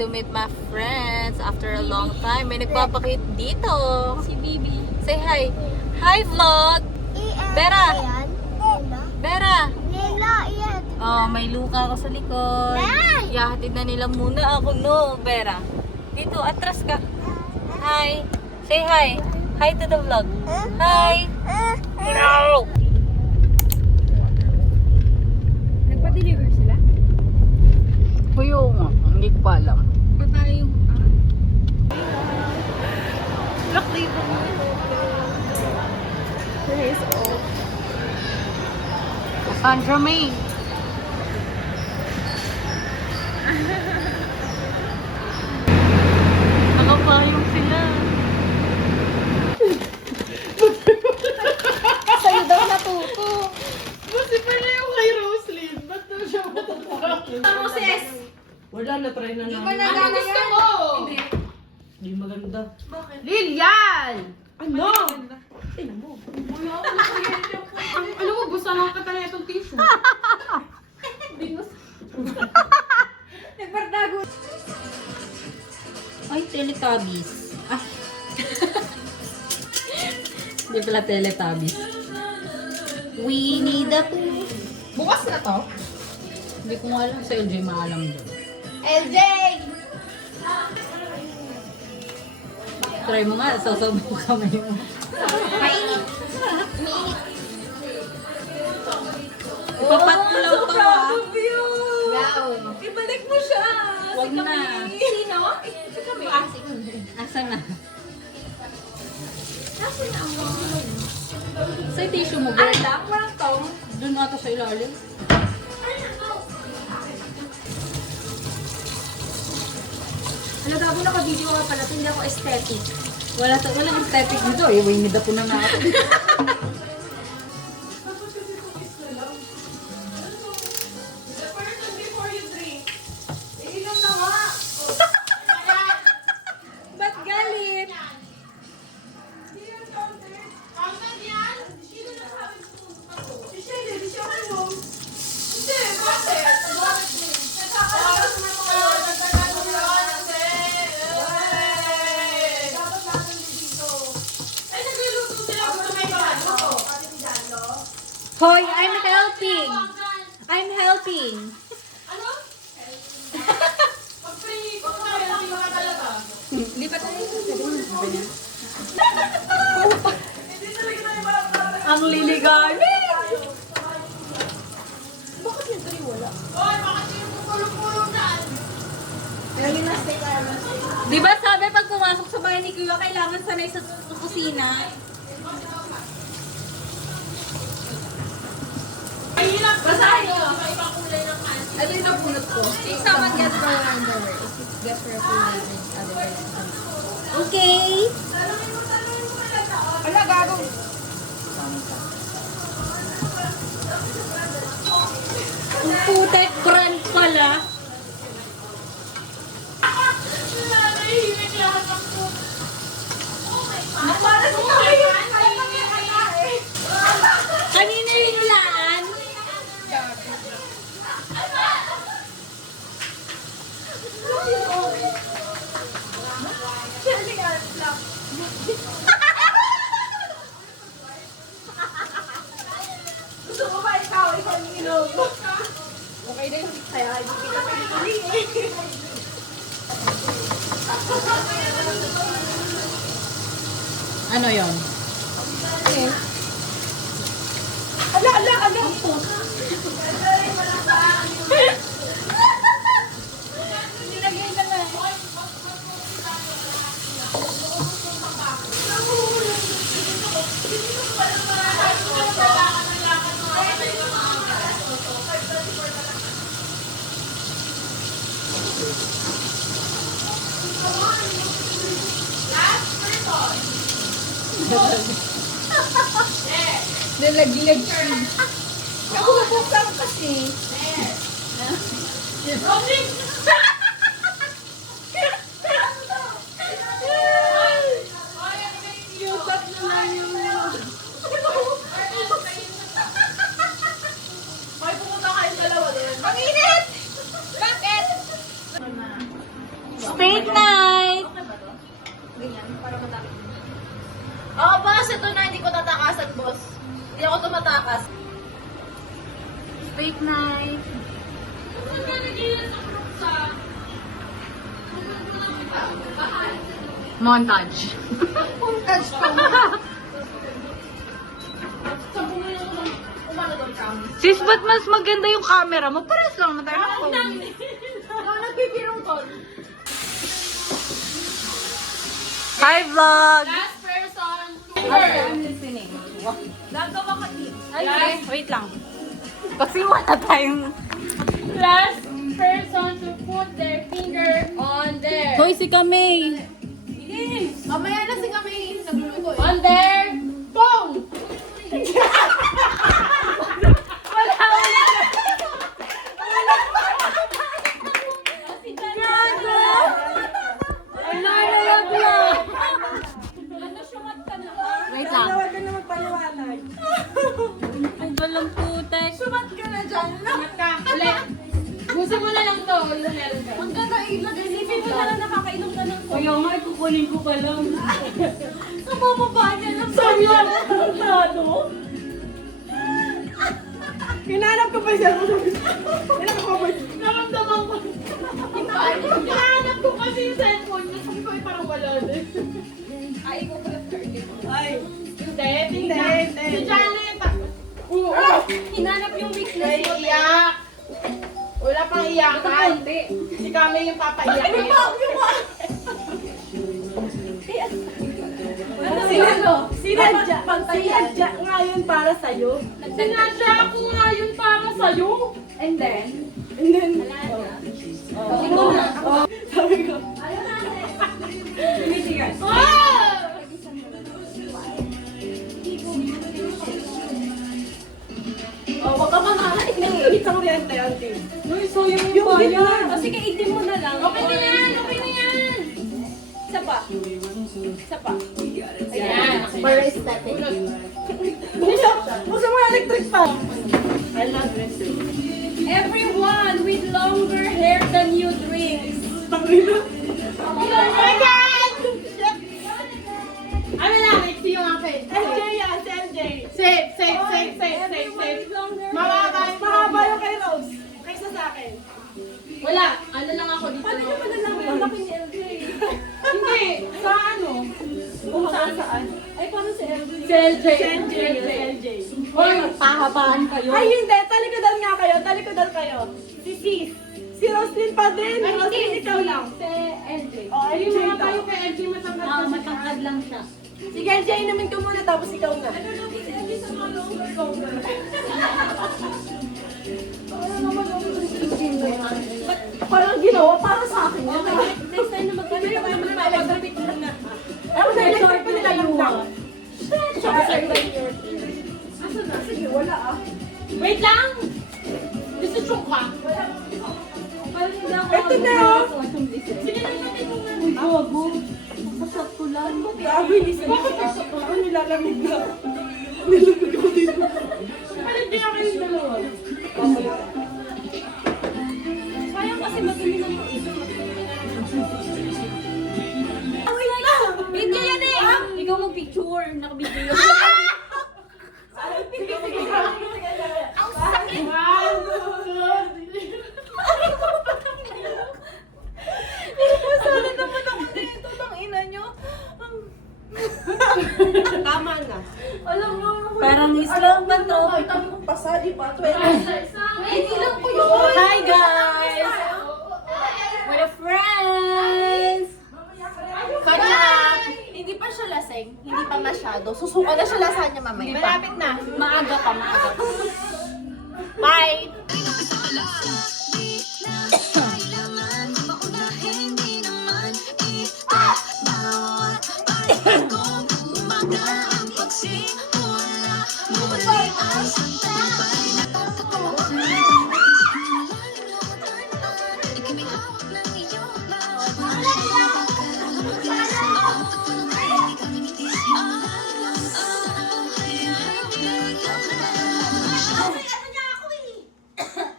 to meet my friends after a long time. May nagpapakit dito. Si Bibi. Say hi. Hi, vlog! Bera! Bera! Nila, yan. Oh, may luka ako sa likod. Nay! Yahatid na nila muna ako, no, Bera. Dito, atras ka. Hi. Say hi. Hi to the vlog. Hi. No! Nagpa-deliver sila? Kuyo nga. Hindi ko pa alam. Pa tayo. Look dito. Praise all. Sandra May. Nakapayong sila. Sa'yo daw natuto. Kasi pala yung kay Roslyn. Ba't na siya matatakin? Moses! Wala na, try na namin. Ano gusto mo? Hindi. Hindi maganda. Lilian! Ano? Tingnan mo. Ano mo, gusto lang kita na itong tissue. Nagbardago. Ay, Teletubbies. Ay. Hindi pala Teletubbies. Winnie the Pooh. Bukas na to? Hindi ko nga alam sa LJ, maalam doon. LJ! Try mo nga, sasabaw kamay mo. Mainit. Ipapatulaw to ah. Wow. Ibalik mo siya. Huwag na. Sino? Si kami. Asan na? Sa tissue mo, girl. lang? Walang tong? Doon ata sa ilalim. Ano gago naka-video ka pala, hindi ako aesthetic. Walang aesthetic dito. Eh, Winnie the Pooh na nga ako. Ba't galit? Hoy, I'm helping. I'm helping. Lipat tayo. Ang liligani. Bakit yan tayo wala? Lagi na stay ka. Di ba sabi pag pumasok sa bahay ni Kuya, kailangan sanay sa kusina? Basahin nyo. Ano yung napunot ko? If someone gets for your underwear, if it gets for your underwear, Okay. Ano gago? Ang putek brand pala. Kanina yung hulaan. Gusto mo ba ikaw? Ikaw yung inom. Okay na yung kaya hindi kita pwede eh. Ano yon? Ala! Nilagay na nga. Nilaglag siya. Ako nabuksan kasi. Yutat na lang yung May pumunta kayong dalawa din. Ang init! Bakit? Hindi ako tumatakas. Fake night. Montage. Puntage ko. Sabi mo yung umano doon kami. Sis, ba't mas maganda yung camera mo? Pares lang naman tayo ng phone. Nagpipirong ko. Hi, vlog! Last person. I'm listening. Gagawa ka din. Ay, wait lang. Kasi wala tayong... Last person to put their finger on their... Hoy, si Kamay! Mamaya na si kami nagluluto eh. On their phone! Wait lang. Ay, walang putek. Sumat ka na dyan. Sumat ka. Ulit. Gusto mo na lang to. Yung meron ka. Ang ganda ilagay. Isipin mo na lang nakakainom ka ng phone. Kaya nga, kukunin ko pa lang. Sa bababa niya lang. Saan yan? Ano? Hinanap ko pa yung cellphone. Hinanap ko pa Naramdaman ko. Hinanap ko kasi yung cellphone niya. Sabi ko, ay parang wala din. Ay, ikaw pala target. Ay. Hindi. Si Janet. Oo. Hinanap yung weakness mo. Iyak. Wala pang iyakan. Konti. Si Kami yung papaiyak. Ano ba? Sinadya nga yun para sa'yo. Sinadya ako nga yun para sa'yo. And then? And then, Ikaw na. sabi ko, wag ka makahain ng isang rente, auntie. Uy, so yung bayan. O sige, itim mo na lang. Okay na yan. Okay na yan. Isa pa. Isa pa. Ayan. Para aesthetic. Gusto mo electric pa? I love this. Everyone with longer hair than you drinks. Tangina. Oh my God! Ano lang, next yung akin. SJ yan, si MJ. Safe. Mahaba yung kay Rose. Kaysa sa akin. Wala. Ano lang ako dito. Paano nyo malalaman yung laki ni LJ? Hindi. Sa ano? Kung saan? Ay, paano si LJ? Si LJ. Hoy, pahabaan kayo. Ay, hindi. Talikodan nga kayo. Talikodan kayo. Si Sis. Si Roslyn pa din. Ay, Roslyn, hindi. ikaw lang. Si LJ. Oh, LJ Mga daw. tayo kay LJ matangkad Ah, kasi matangkad lang siya. Sige, LJ, inumin ko muna tapos ikaw na. Nalulog si LJ sa mga longer. Parang ginawa para sa akin yan. Next time na magkabit tayo magpapagabit mo na. Ewan na, electric pa nila yung lang. Asan na? Sige, wala ah. Wait lang! Gusto chok ka? Parang hindi ako Ito na oh. Sige na natin mo na. Uy, gago. Pasat ko lang. Grabe, listen. Ako nilalamig na. Nilamig ako dito. Palit din ako yung dalawa. Sayang kasi matindi na yung isa. Video yan eh! Ikaw mag-picture. Naka-video. Ang sakit! Sana naman ako dito. Tang ina nyo. Tama na. Alam mo, parang islang ba to? Ay, tabi kong pasa, di ba? Hindi lang po yun! Hi guys! We're friends! Hindi pa siya laseng. Hindi pa masyado. Susuka na siya lasanya mamaya. Malapit na. Maaga pa, maaga pa. Bye!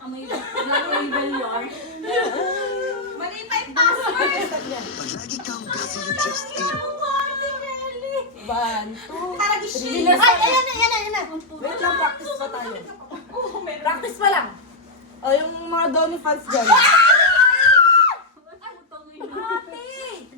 Amoy rebellion. Mali pa yung password! One, two, Parang three. Ay, ayan na! Wait pa tayo. Practice pa lang. O, yung mga Donny fans dyan.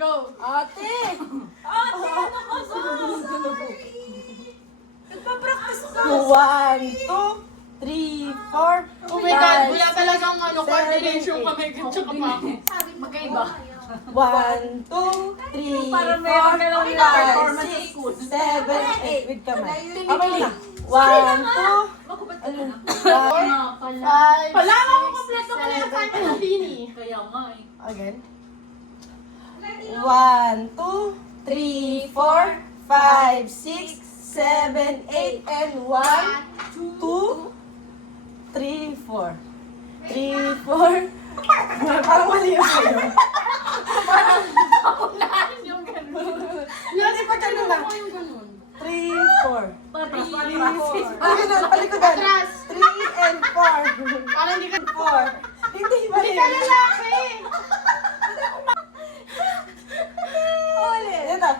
Go! Ate! Ate, ano ka ba? Nagpa-practice ka. 1, 2, 3, 4. Oh my God, wala talagang coordination kami. Tsaka pa ako. Magkaiba. 1, 2, 3, 4, Parang meron ka lang nila performance sa 5, school. 6, 7, 8. With kamay. Okay na. 1, 2, ano? 5, Palawa ko kompleto ko na yung assignment ng Dini. Kaya nga eh. Again. 1, 2, 3, 4, 5, 6, 7, 8, and 1, 2, 3, 4. 3, 4. Parang mali yung sa'yo. Yan, ipa ganun na. 3, 4. Ah, ganun, palikodan. 3 and 4. Parang hindi ka... 4. Hindi, mali. Hindi ka lalaki! Ulit. Yan na.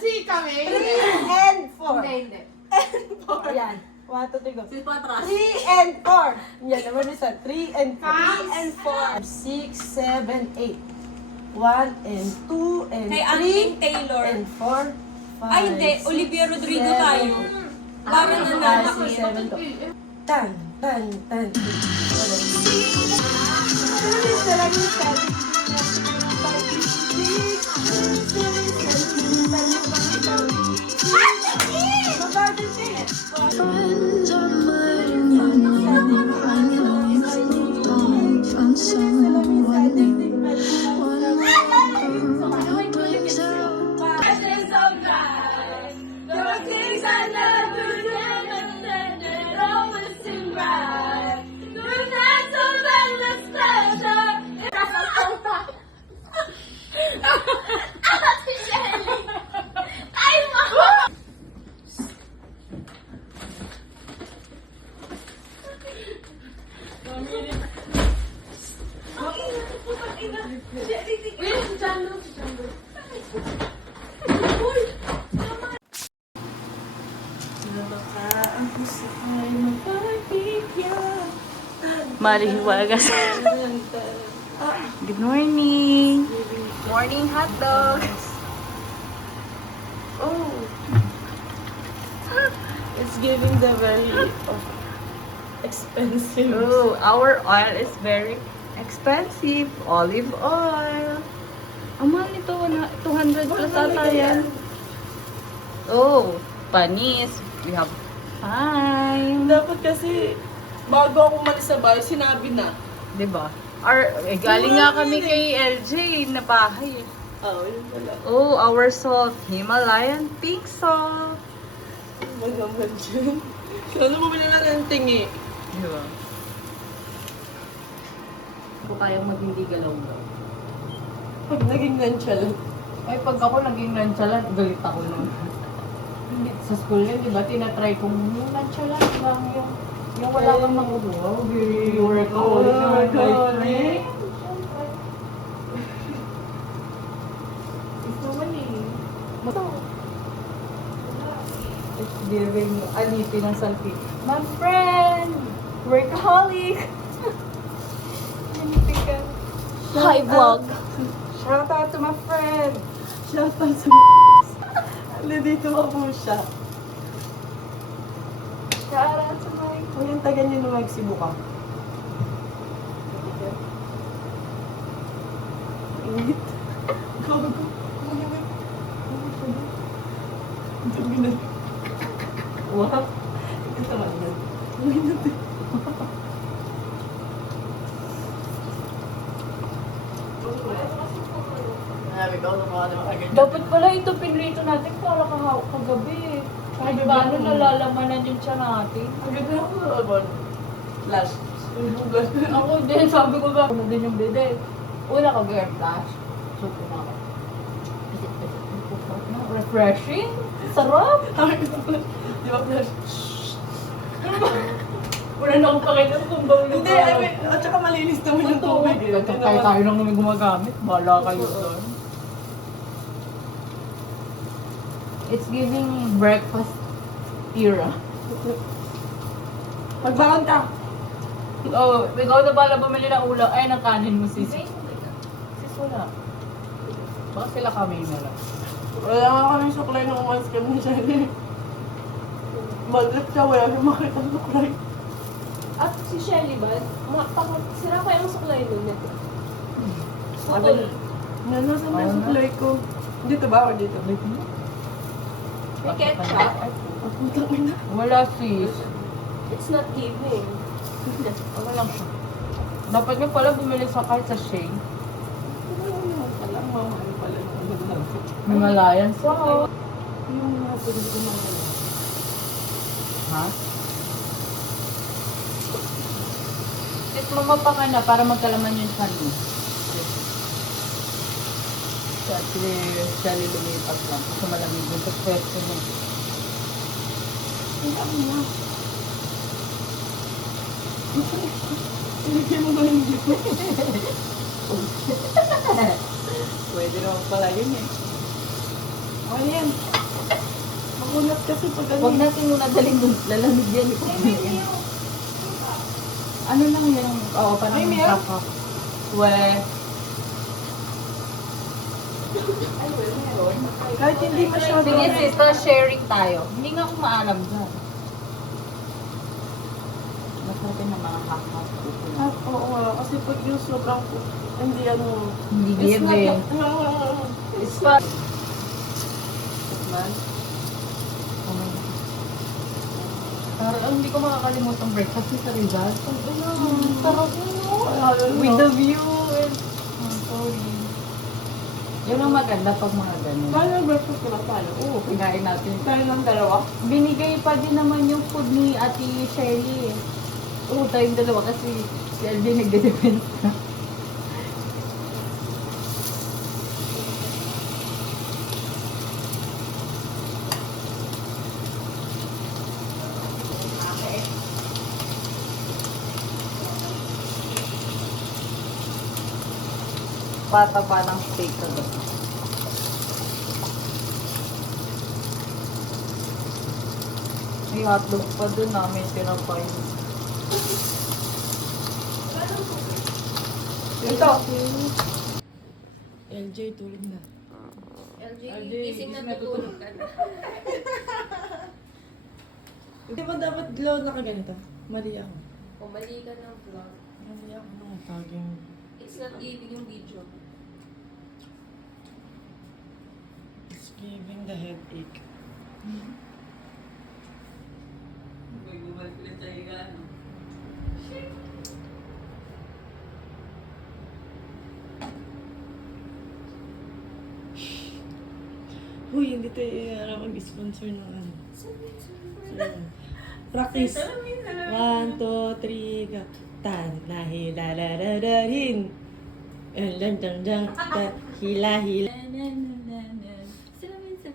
Si kami? 3 and 4. Hindi. Ayan. 1, 2, 3, go. Si Patras. 3 and 4. Yan, naman isa. 3 and 4. 3 and 4. 6, 7, 8. 1 and 2 and Kay 3 Auntie Taylor. and 4, 5, Ay, hindi. Olivia Rodrigo tayo. Para na nanakit. 7, tan, tan, tan. Friends are mine when you've moved on from someone new. One more brings out Malihiwagas. Good morning. Morning hot dogs. Oh. It's giving the very expensive. Oh, our oil is very expensive. Olive oil. Ang mahal nito, 200 plus ata yan. Oh, panis. We have time. Dapat kasi, bago ako umalis sa bahay, sinabi na. Diba? Galing nga kami kay LJ na bahay. Oh, yun pala. Oh, our salt. Himalayan pink salt. Magaman dyan. Sana bumili na ng tingi. Diba? Kung kaya maging galaw daw. Pag naging nonchalant. Ay, pag ako naging nonchalant, galit ako nun. Hindi, sa school yun, di ba, tinatry kong yung nonchalant lang, yung wala kang makukuha. Okay, workaholic naman kahit eh. Ito man eh. It's giving alipin ng salpi. My friend! Workaholic! Alipin ka. Hi, vlog! Shout out to my friend. Shout out to dito ako siya. Shout out to my... O yung taga niyo nung magsibo ka. Init. Gago. Dami na. Wow. Ito naman yan. Init. Dapat pala ito pinrito natin para kagabi. Kahit paano nalalamanan yung tiyan natin. Ang ganda ako naman. Flash. Bugas. Ako din, sabi ko ba, ano din yung bede. Una ka-gear flash. Suko na ako. Refreshing? Sarap! Di ba flash? Wala na akong pakita kung bawal yung Hindi, I mean, at saka malinis naman yung tubig eh. Tayo lang naman gumagamit. Bahala kayo doon. It's giving breakfast era. Magbaon ka. Oh, ikaw na pala bumili ng ulam. Ay, ng kanin mo, sis. Sis, wala. Baka sila kami na lang. Wala nga kami suklay nung umalis kami ni Shelly. Malit siya, wala siya makita ng suklay. At si Shelly ba? Sira pa yung suklay nun. Sabi, nanasan na yung suklay ko. Dito ba o dito? May ketchup. Ang putang ina. Wala, sis. It's not giving. Wala lang siya. Dapat nga pala bumili sa kahit sa Shane. Wala naman pala, mamahal pala yung ano natin. Himalayan sa... Yung natin ko mga Ha? Sis, mamapa ka na para magkalaman yung chan mo. Actually, siya lumipat lang. Kasi malamig yung pagpwesto niya. Sinigyan mo ba yung dito? Pwede naman pala yun eh. Ayan. Makunat kasi pag Huwag natin muna daling dun. Lalamig yan. Ano lang yan? Oo, parang Ay, may meron? kakap. We. kahit hindi masyado. Sige sister, sharing tayo. Hindi nga ako maalam dyan. Masarapin na mga kakap. Ah, oo nga, kasi pag yung sobrang hindi ano. Hindi It's not giving. like- It's fun. Man. Oh my God. Parang hindi ko makakalimutang breakfast ni sa Rizal. Sarap yun, with the view and... Oh, sorry. Yun ang maganda pag mga ganun. Kaya breakfast ka na tayo. Oo. Pinain natin. Tayo ng dalawa. Binigay pa din naman yung food ni Ate Shelly eh. Oo, tayong dalawa kasi si Alvin nagde-depend na. Bata pa ng steak ka doon. May hotdog pa doon namin tinapay. Ito. LJ, tulog na. LG, gising na tutulog ka na. Hindi ba dapat glow nakaganito? Mali ako. Pumali ka ng vlog. Mali ako nung taging. It's not giving yung video. It's giving the headache. Huy, hindi tayo mag-sponsor ng ano. So, practice. 1, 2, 3, go. Tan, lahi, la, la, la, la, hin. Jang, jang, jang, ta, hila, hila. Salamin sa...